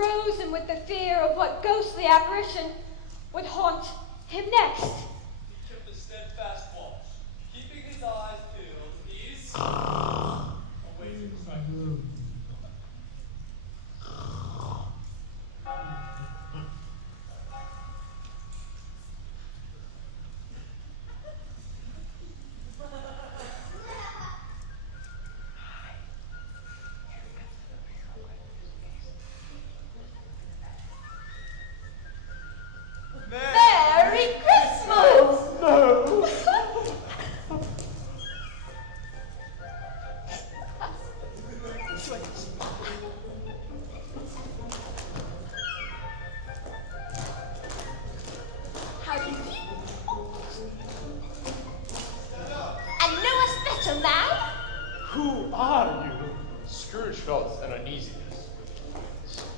frozen with the fear of what ghostly apparition would haunt him next. He kept a steadfast watch, keeping his eyes peeled. He's awaiting strike. Merry Christmas! No! How do you feel? And know us better, man? Who are you? Scrooge felt an uneasiness.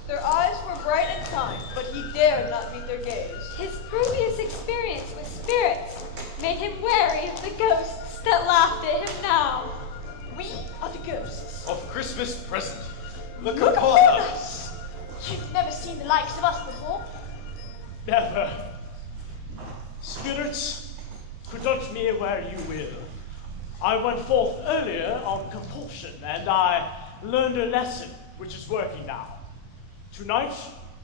Their eyes were bright and kind, but he dared not meet their gaze. His previous experience with spirits made him wary of the ghosts that laughed at him now. We are the ghosts. Of Christmas present. Look Look upon upon us. You've never seen the likes of us before. Never. Spirits, conduct me where you will. I went forth earlier on compulsion, and I learned a lesson which is working now. Tonight,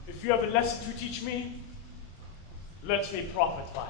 if you have a lesson to teach me, let me profit by it.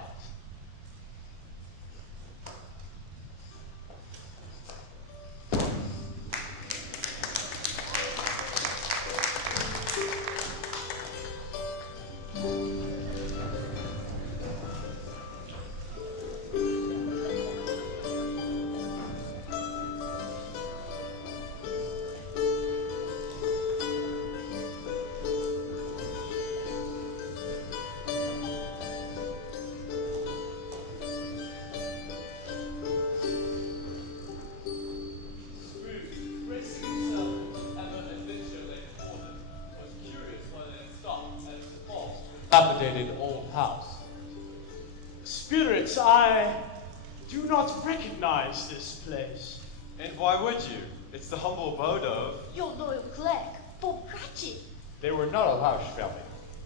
Scrooge, bracing himself at the adventure they afforded, was curious why they had stopped at its false, dilapidated old house. Spirits, I do not recognize this place. And why would you? It's the humble abode of... Your loyal clerk, Bob Cratchit. They were not a lavish family,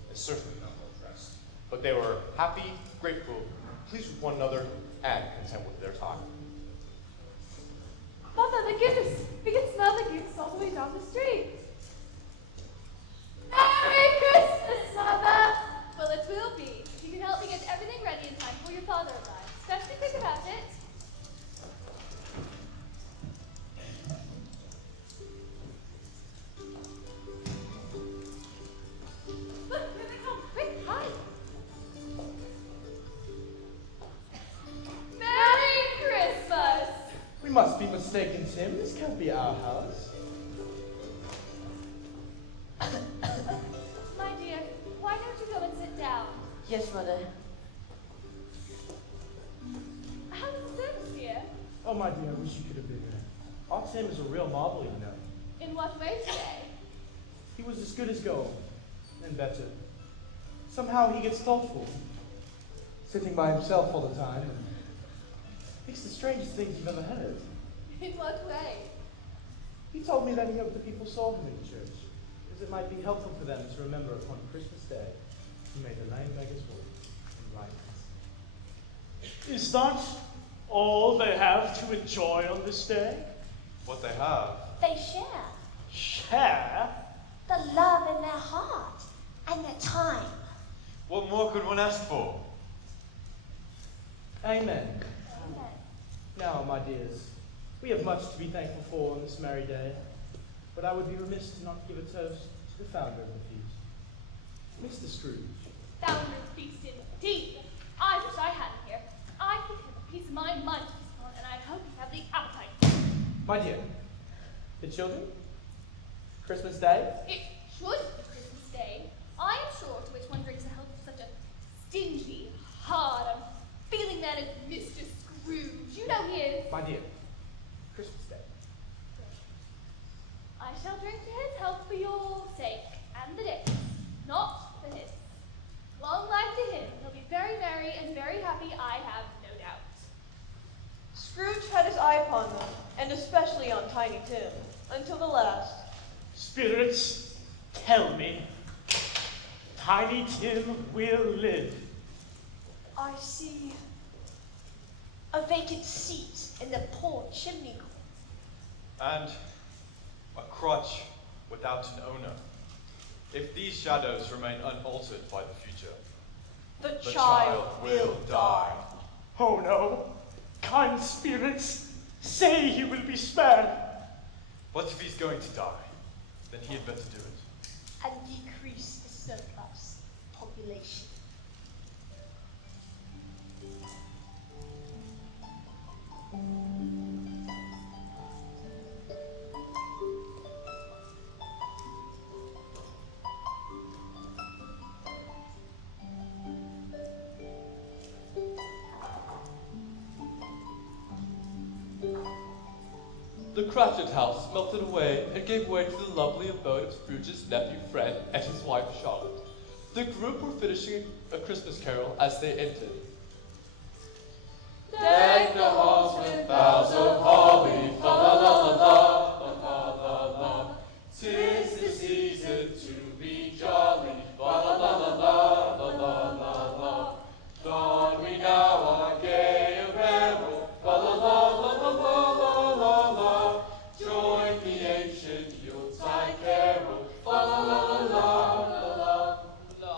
and certainly not well dressed. But they were happy, grateful, pleased with one another, and content with their time. Mother, the goose! We can smell the goose all the way down the street. Merry Christmas, Mother! Well, it will be, if you can help me get everything ready in time before your father arrives. Best be quick about it. Look, here they come. Quick, hide. Merry Christmas! We must be mistaken, Tim. This can't be our house. My dear, why don't you go and sit down? Yes, Mother. How was the service, dear? Oh, my dear, I wish you could have been there. Our Tim is a real marvel, you know. In what way today? He was as good as gold, and better. Somehow he gets thoughtful, sitting by himself all the time, and thinks the strangest things you've ever heard. In what way? He told me that he hoped the people saw him in church, because it might be helpful for them to remember upon Christmas Day he made the lame beggars walk in rightness. Is that all they have to enjoy on this day? What they have. They share Share? the love in their heart and their time. What more could one ask for? Amen. Now, my dears, we have much to be thankful for on this merry day, but I would be remiss to not give a toast to the founder of the feast, Mr. Scrooge. Founder's feast indeed. I wish I had him here. I could have a piece of my mind to feast on, and I hope you have the appetite. My dear, the children, Christmas Day, It should be Christmas Day. I am sure to which one drinks the health of such a stingy, hard, unfeeling man as Mr. Scrooge. You know he is. my dear, Christmas Day. I shall drink to his health for your sake, and the day's, not for his. Long life to him. He'll be very merry and very happy, I have no doubt. Scrooge had his eye upon them, and especially on Tiny Tim, until the last. Spirits, tell Tiny Tim will live. I see a vacant seat in the poor chimney corner. And a crutch without an owner. If these shadows remain unaltered by the future, The child will die. Oh no, kind spirits, say he will be spared. what if he's going to die? Then he had better do it. And decrease the surplus population. The Cratchit house melted away and gave way to the lovely abode of Scrooge's nephew Fred and his wife Charlotte. The group were finishing a Christmas carol as they entered. Deck the halls with boughs of holly, fa la la la la, la la la. 'Tis the season to be jolly, fa la la la la, la la la la. Don we now our gay apparel, fa la la la la la la la la. Join the ancient Yuletide carol, fa la la la la la la.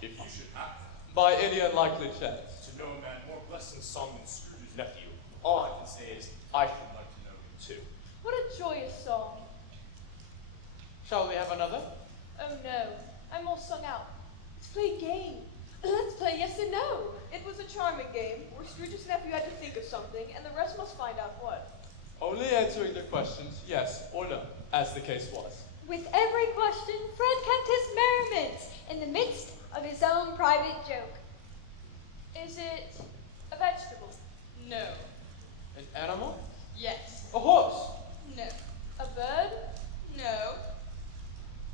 If you should happen By any unlikely chance. to know a man more blessed in song than Scrooge's nephew, all I can say is I should like to know him too. What a joyous song. Shall we have another? Oh no, I'm all sung out. Let's play a game. Let's play yes and no. It was a charming game where Scrooge's nephew had to think of something and the rest must find out what. Only answering the questions yes or no, as the case was. With every question, Fred kept his merriment in the midst of his own private joke. Is it a vegetable? No. An animal? Yes. A horse? No. A bird? No.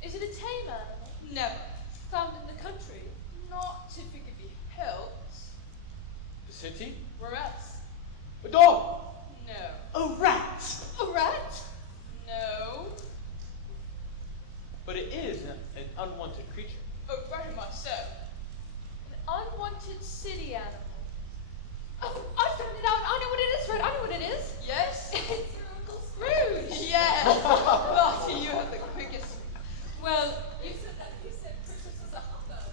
Is it a tame animal? No. Found in the country? Not typically pelts. The city? Where else? A dog? No. A rat! A rat? No. But it is an unwanted creature. Oh, very much so. An unwanted city animal. Oh, I found it out. I know what it is, Fred. I know what it is. Yes? It's your Uncle Scrooge. Yes! Lottie, you have the quickest. Well, you said Christmas was a humbug.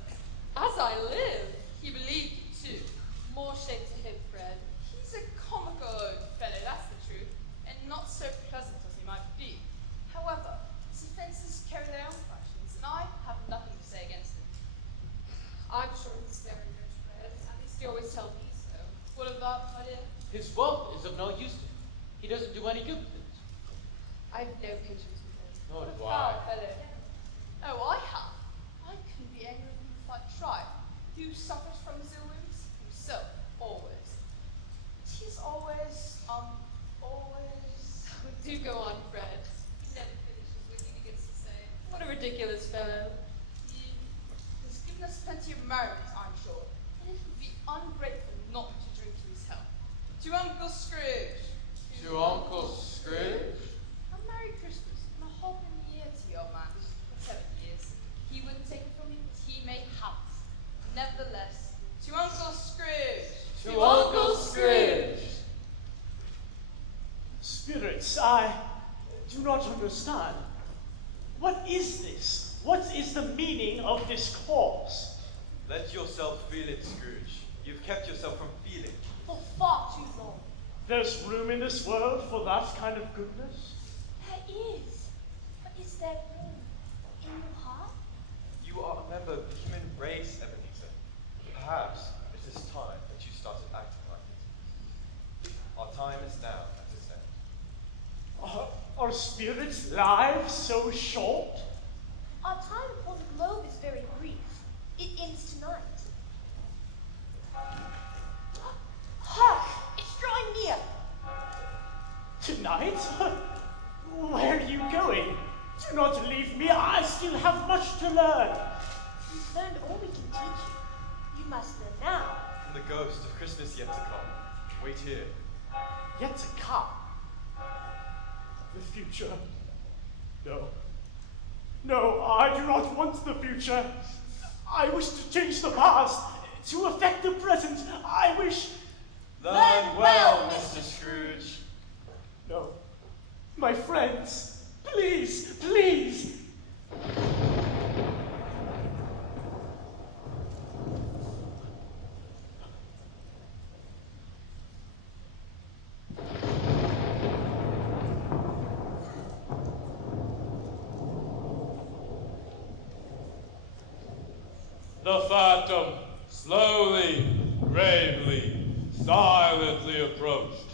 As I live, he believed you too. More shame to him, Fred. He's a comical old fellow, that's the truth, and not so pleasant as he might be. However, his offences carry their own functions, and I have nothing to say against him. I'm sure he's very rich, Fred. At least he always tells me so. What about, my dear? His wealth is of no use to him. He doesn't do any good with it. I have no patience with him. Nor do Foul I. fellow. Oh, I have. I couldn't be angry with him if I tried. Who suffers from his ill whims? Himself, always. He's always. Do go on, Fred. He never finishes what he gets to say. What a ridiculous fellow. He has given us plenty of merriment, I'm sure, and it would be ungrateful not to drink to his health. To Uncle Scrooge. To Uncle Scrooge? A Merry Christmas and a whole new year to you, old man. For 7 years. He wouldn't take it from me, but he may have it. Nevertheless, to Uncle Scrooge. To Uncle Scrooge! Spirits, I do not understand. What is this? What is the meaning of this clause? Let yourself feel it, Scrooge. You've kept yourself from feeling. For far too long. There's room in this world for that kind of goodness? There is. But is there room in your heart? You are a member of the human race, Ebenezer. Perhaps it is time that you started acting like it. Our time is now at its end. Are spirits' lives so short? Our time upon the globe is very brief. It ends tonight. Hark! It's drawing near. Tonight? Where are you going? Do not leave me. I still have much to learn. We've learned all we can teach you. You must learn now. From the ghost of Christmas yet to come. Wait here. Yet to come. The future. No. No, I do not want the future. I wish to change the past, to affect the present. I wish... Learn well, Mr. Scrooge. No. My friends, please, please. The phantom slowly, gravely, silently approached.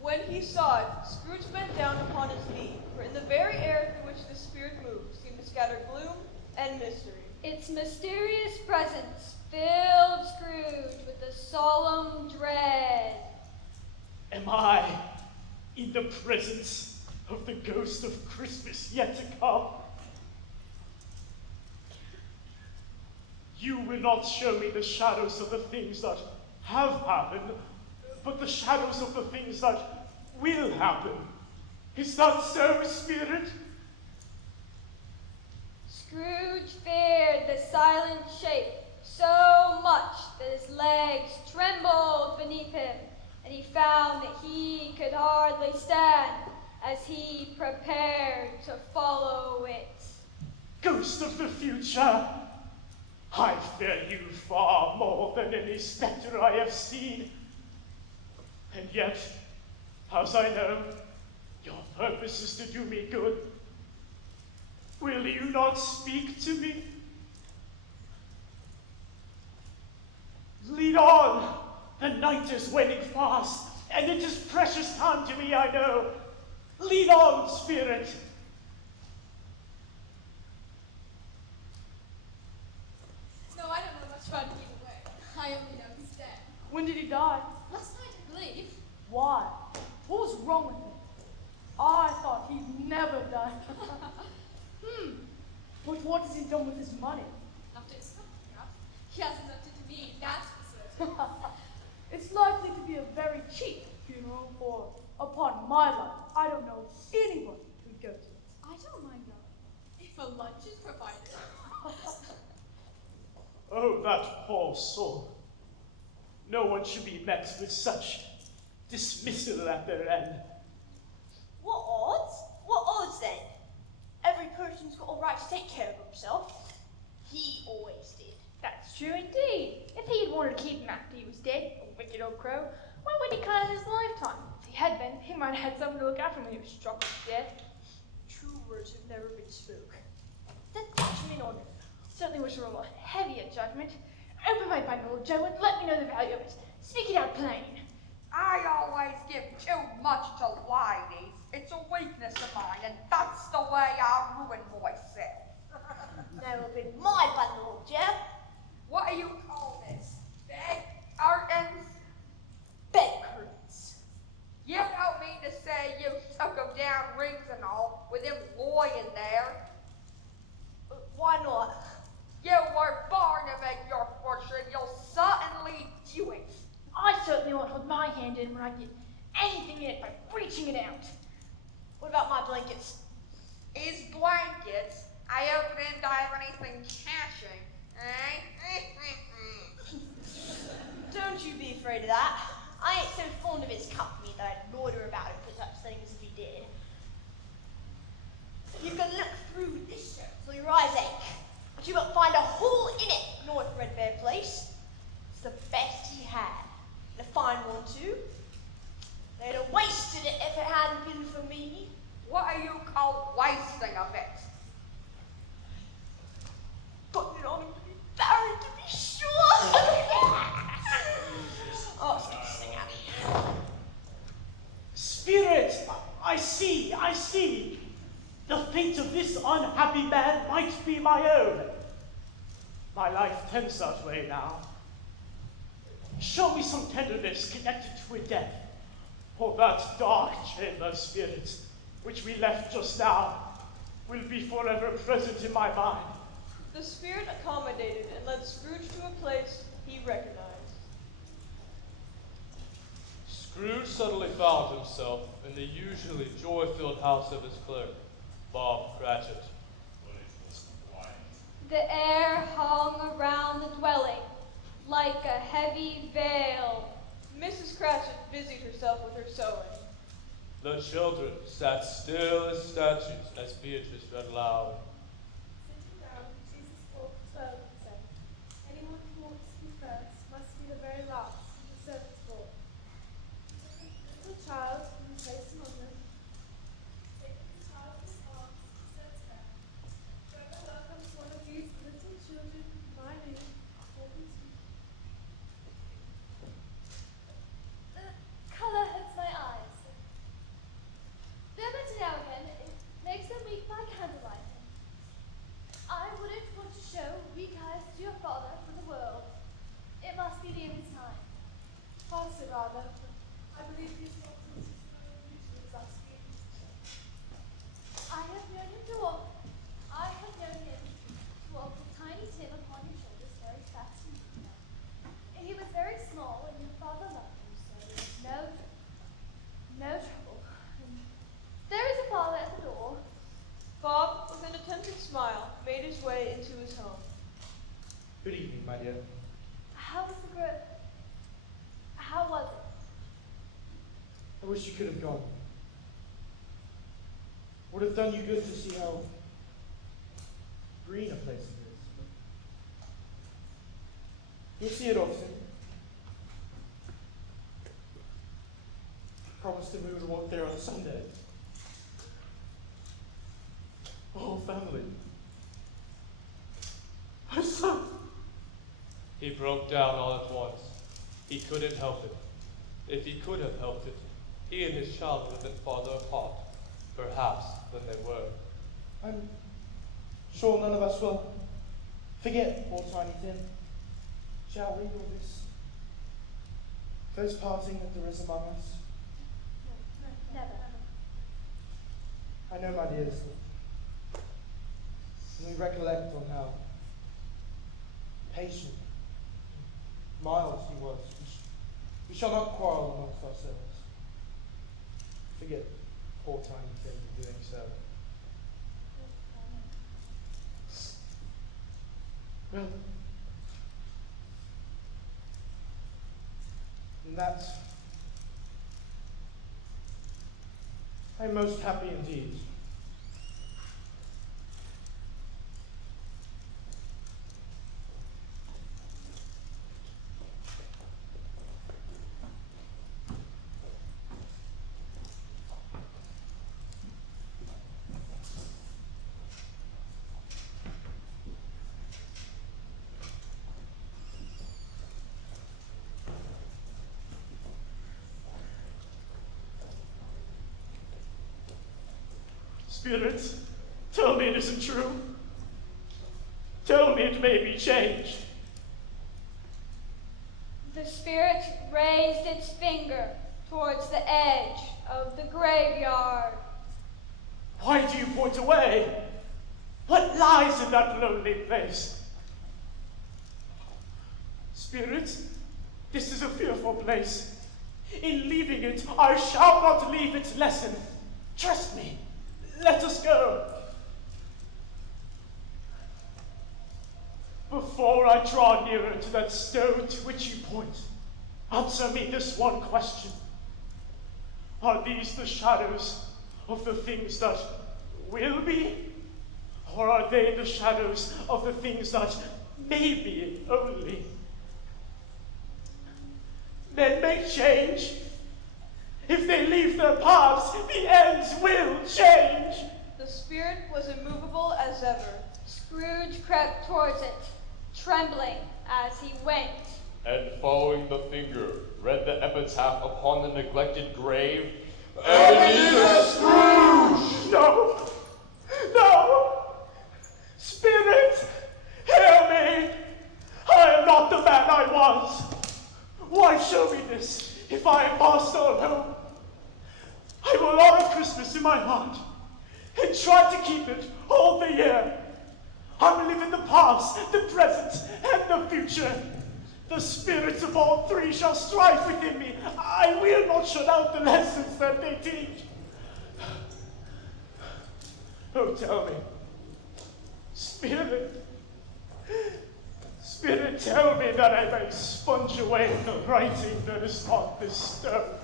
When he saw it, Scrooge bent down upon his knee, for in the very air through which the spirit moved seemed to scatter gloom and mystery. Its mysterious presence filled Scrooge with a solemn dread. Am I in the presence of the ghost of Christmas yet to come? You will not show me the shadows of the things that have happened, but the shadows of the things that will happen. Is that so, Spirit? Scrooge feared the silent shape so much that his legs trembled beneath him, and he found that he could hardly stand as he prepared to follow it. Ghost of the future, I fear you far more than any spectre I have seen. And yet, as I know, your purpose is to do me good. Will you not speak to me? Lead on! The night is waning fast, and it is precious time to me, I know. Lead on, Spirit! No, I don't know much about him either way. I only know he's dead. When did he die? Last night, I believe. Why? What was wrong with him? I thought he'd never die. But what has he done with his money? Not to his company, perhaps. He hasn't left it to me, that's for certain. It's likely to be a very cheap funeral, for upon my life, I don't know anyone who'd go to it. I don't mind going. If a lunch is provided. Oh, that poor soul. No one should be met with such dismissal at their end. What odds? What odds then? Every person's got a right to take care of himself. He always did. That's true indeed. If he had wanted to keep him after he was dead, a wicked old crow, why wouldn't he cut in his lifetime? If he had been, he might have had someone to look after him when he was struck with death. True words have never been spoke. The judgment on him certainly was a lot heavier judgment. Open my Bible, Joe, and let me know the value of it. Speak it out plain. I always give too much to ladies. It's a weakness of mine, and that's the way I ruin myself. Never been my bundle, Jeff. What do you call this? Bed curtains? Bed curtains. You don't mean to say you took 'em down rings and all with him lying there? Why not? You were born to make your fortune. You'll certainly do it. I certainly won't hold my hand in when I get anything in it by reaching it out. What about my blankets? His blankets? I hope they didn't die of anything catching, eh? Don't you be afraid of that. I ain't so fond of his company that I'd loiter about him for such things if he did. You can look through this shirt till your eyes ache, but you won't find a hole in it, North Redbear Place. It's the best he had. And a fine one, too. They'd have wasted it if it hadn't been for me. What do you call wasting of it? Putting it on him to be buried, to be sure. Oh, let's get this thing out of here. Spirit, I see. The fate of this unhappy man might be my own. My life tends that way now. Show me some tenderness connected to a death, or that dark chamber, Spirit, which we left just now, will be forever present in my mind. The spirit accommodated and led Scrooge to a place he recognized. Scrooge suddenly found himself in the usually joy-filled house of his clerk, Bob Cratchit. The children sat still as statues as Beatrice read aloud. Sitting down, Jesus spoke 12 and said, anyone who wants to be first must be the very last, and the servants born. The little child who was placed among them, taking the child in his arms, said to them, whoever welcomes one of these little children in my name, welcomes me. The colour hurts my eyes. They're better now again. It makes them weak by candlelight. I wouldn't want to show weak eyes to your father for the world. It must be the end of time. Faster, rather. I believe these doctors usually thus being. I have known him to walk with Tiny Tim upon his shoulders very fast and easy. He was very small and your father loved him, so there was no trouble. There is a father at the door. Bob, with an attempted smile, made his way into his home. Good evening, my dear. How was the grove? How was it? I wish you could have gone. Would have done you good to see how green a place it is. You'll see it often. Promised him we would walk there on Sunday. The whole family. My son. He broke down all at once. He couldn't help it. If he could have helped it, he and his child would have been farther apart, perhaps, than they were. I'm sure none of us will forget poor Tiny Tim. Shall we, or this first parting that there is among us? Never. I know, my dears, when we recollect on how patient, mild he was, we shall not quarrel amongst ourselves. Forget poor Tiny Tim for doing so. Well, and that I'm most happy indeed. Spirits, tell me it isn't true. Tell me it may be changed. The spirit raised its finger towards the edge of the graveyard. Why do you point away? What lies in that lonely place? Spirit, this is a fearful place. In leaving it, I shall not leave its lesson. Trust me. Let us go. Before I draw nearer to that stone to which you point, answer me this one question. Are these the shadows of the things that will be? Or are they the shadows of the things that may be only? Men may change. If they leave their paths, the ends will change. The spirit was immovable as ever. Scrooge crept towards it, trembling as he went. And following the finger, read the epitaph upon the neglected grave. Ebenezer Scrooge! No! No! Spirit, hear me! I am not the man I was. Why show me this if I am past all hope? I will honor Christmas in my heart and try to keep it all the year. I will live in the past, the present, and the future. The spirits of all three shall strive within me. I will not shut out the lessons that they teach. Oh, tell me, Spirit, Spirit, tell me that I may sponge away the writing that is on this stone.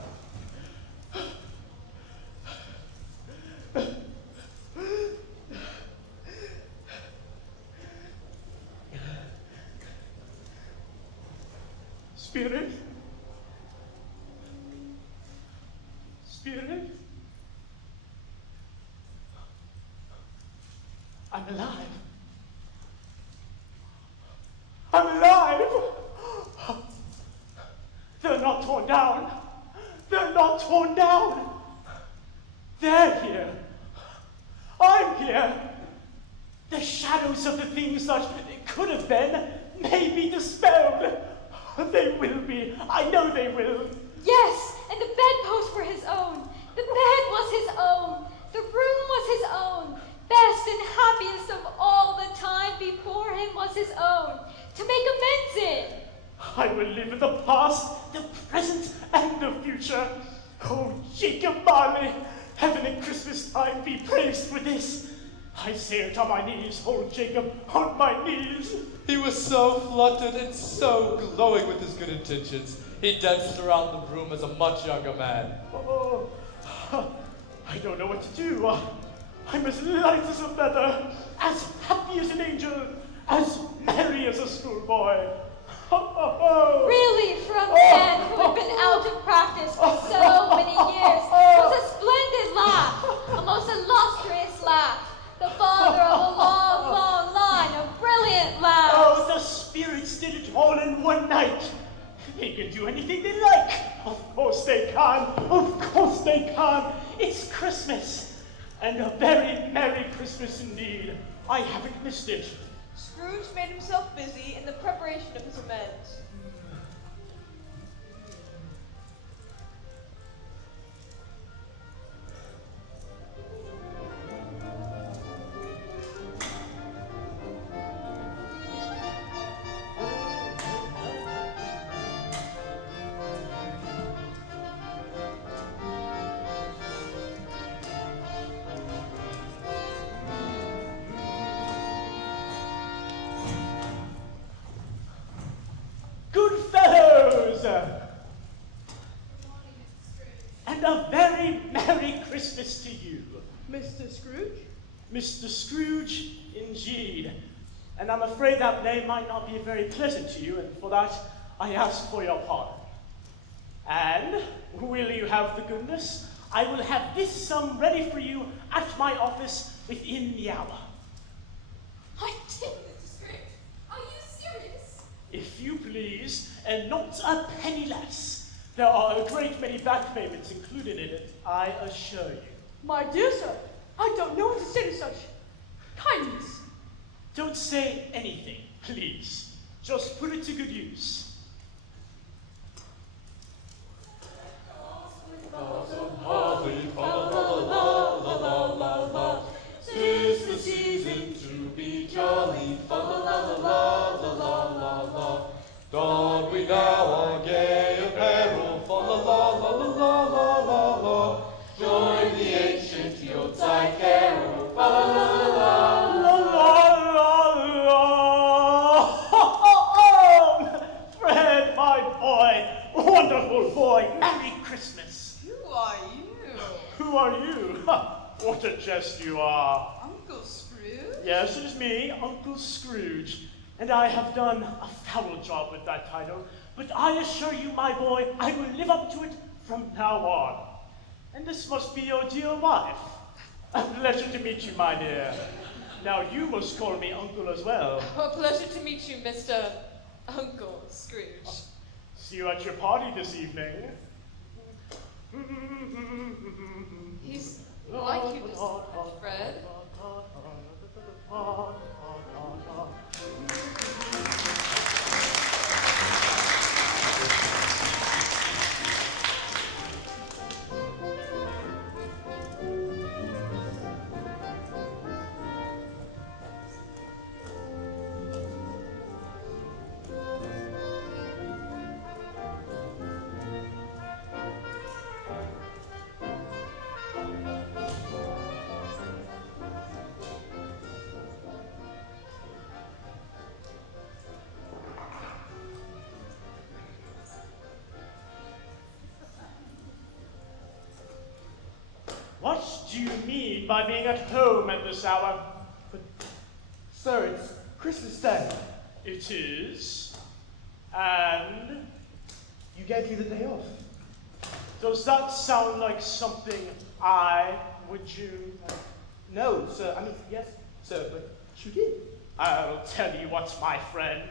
Spirit? Spirit? I'm alive. I'm alive! They're not torn down. They're not torn down. They're here. I'm here. The shadows of the things that could have been may be dispelled. They will be. I know they will. Yes, and the bedposts were his own. The bed was his own. The room was his own. Best and happiest of all the time before him was his own. To make amends in. I will live in the past, the present, and the future. Oh, Jacob Marley, heaven and Christmas time be praised for this. I say it on my knees, old Jacob, on my knees. He was so fluttered and so glowing with his good intentions. He danced around the room as a much younger man. Oh, I don't know what to do. I'm as light as a feather, as happy as an angel, as merry as a schoolboy. Really, for a man who had been out of practice for so many years, it was a splendid laugh, a most illustrious laugh, the father of a long, long line of brilliant laughs. Oh, the spirits did it all in one night. They can do anything they like. Of course they can. Of course they can. It's Christmas. And a very Merry Christmas indeed. I haven't missed it. Scrooge made himself busy in the preparation of his amends. Good fellows! And a very Merry Christmas to you. Mr. Scrooge? Mr. Scrooge, indeed. And I'm afraid that name might not be very pleasant to you, and for that, I ask for your pardon. And will you have the goodness? I will have this sum ready for you at my office within the hour. I did, Mr. Scrooge. Are you serious? If you please, and not a penny less. There are a great many back payments included in it, I assure you. My dear sir, I don't know what to say to such kindness. Don't say anything, please. Just put it to good use. Bells of holly, fa la la la la la la la. 'Tis the season to be jolly, fa la la la la la la la. Don we now our gay apparel, fa la la la la la la la. Join the ancient Yuletide carol, fa la la la la. Fred, my boy, wonderful boy, Merry Christmas. Who are you? Who are you? What a jest you are. Uncle Scrooge? Yes, it is me, Uncle Scrooge, and I have done a foul job with that title, but I assure you, my boy, I will live up to it from now on. And this must be your dear wife. A pleasure to meet you, my dear. Now you must call me Uncle as well. A pleasure to meet you, Mr. Uncle Scrooge. See you at your party this evening. He's like you just so much, Fred. What do you mean by being at home at this hour? But, sir, it's Christmas Day. It is. And You gave me the day off. Does that sound like something I would do? No, sir. I mean, yes, sir, but you did. I'll tell you what, my friend.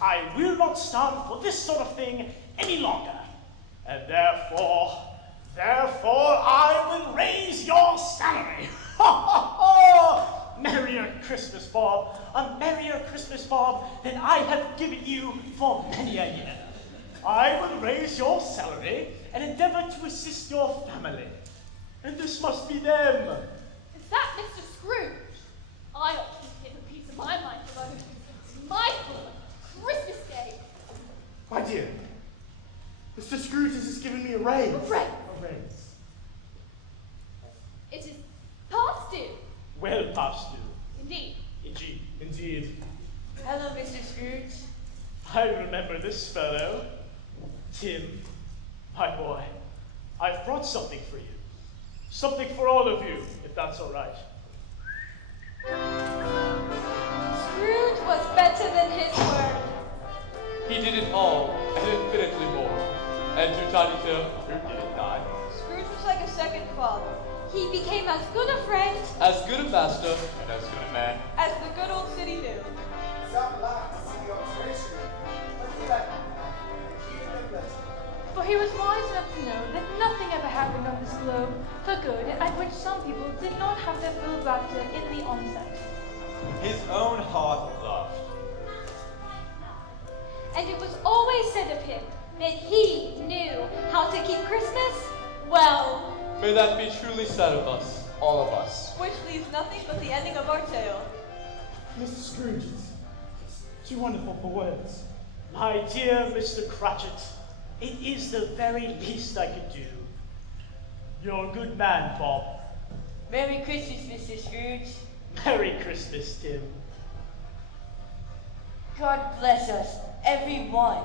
I will not stand for this sort of thing any longer. And therefore, I will raise your salary. Ha ha ha! Merrier Christmas, Bob. A merrier Christmas, Bob, than I have given you for many a year. I will raise your salary and endeavor to assist your family. And this must be them. Is that Mr. Scrooge? I ought to give a piece of my mind alone. It's my fault. Christmas Day. My dear, Mr. Scrooge has just given me a raise. A raise? A raise. It is past due. Well past due. Indeed. Indeed. Indeed. Hello, Mr. Scrooge. I remember this fellow. Tim, my boy, I've brought something for you. Something for all of you, if that's all right. Scrooge was better than his word. He did it all, and infinitely more. And to Tiny Tim, who didn't die. Scrooge was like a second father, He became as good a friend As good a master, and as good a man. as the good old city knew. Some laugh to see the observation, but he like keep them better. For he was wise enough to know that nothing ever happened on this globe for good at which some people did not have their full rapture in the onset. His own heart loved. and it was always said of him that he knew how to keep Christmas well. May that be truly said of us. All of us. Which leaves nothing but the ending of our tale. Mr. Scrooge, it's too wonderful for words. My dear Mr. Cratchit, it is the very least I could do. You're a good man, Bob. Merry Christmas, Mr. Scrooge. Merry Christmas, Tim. God bless us, everyone.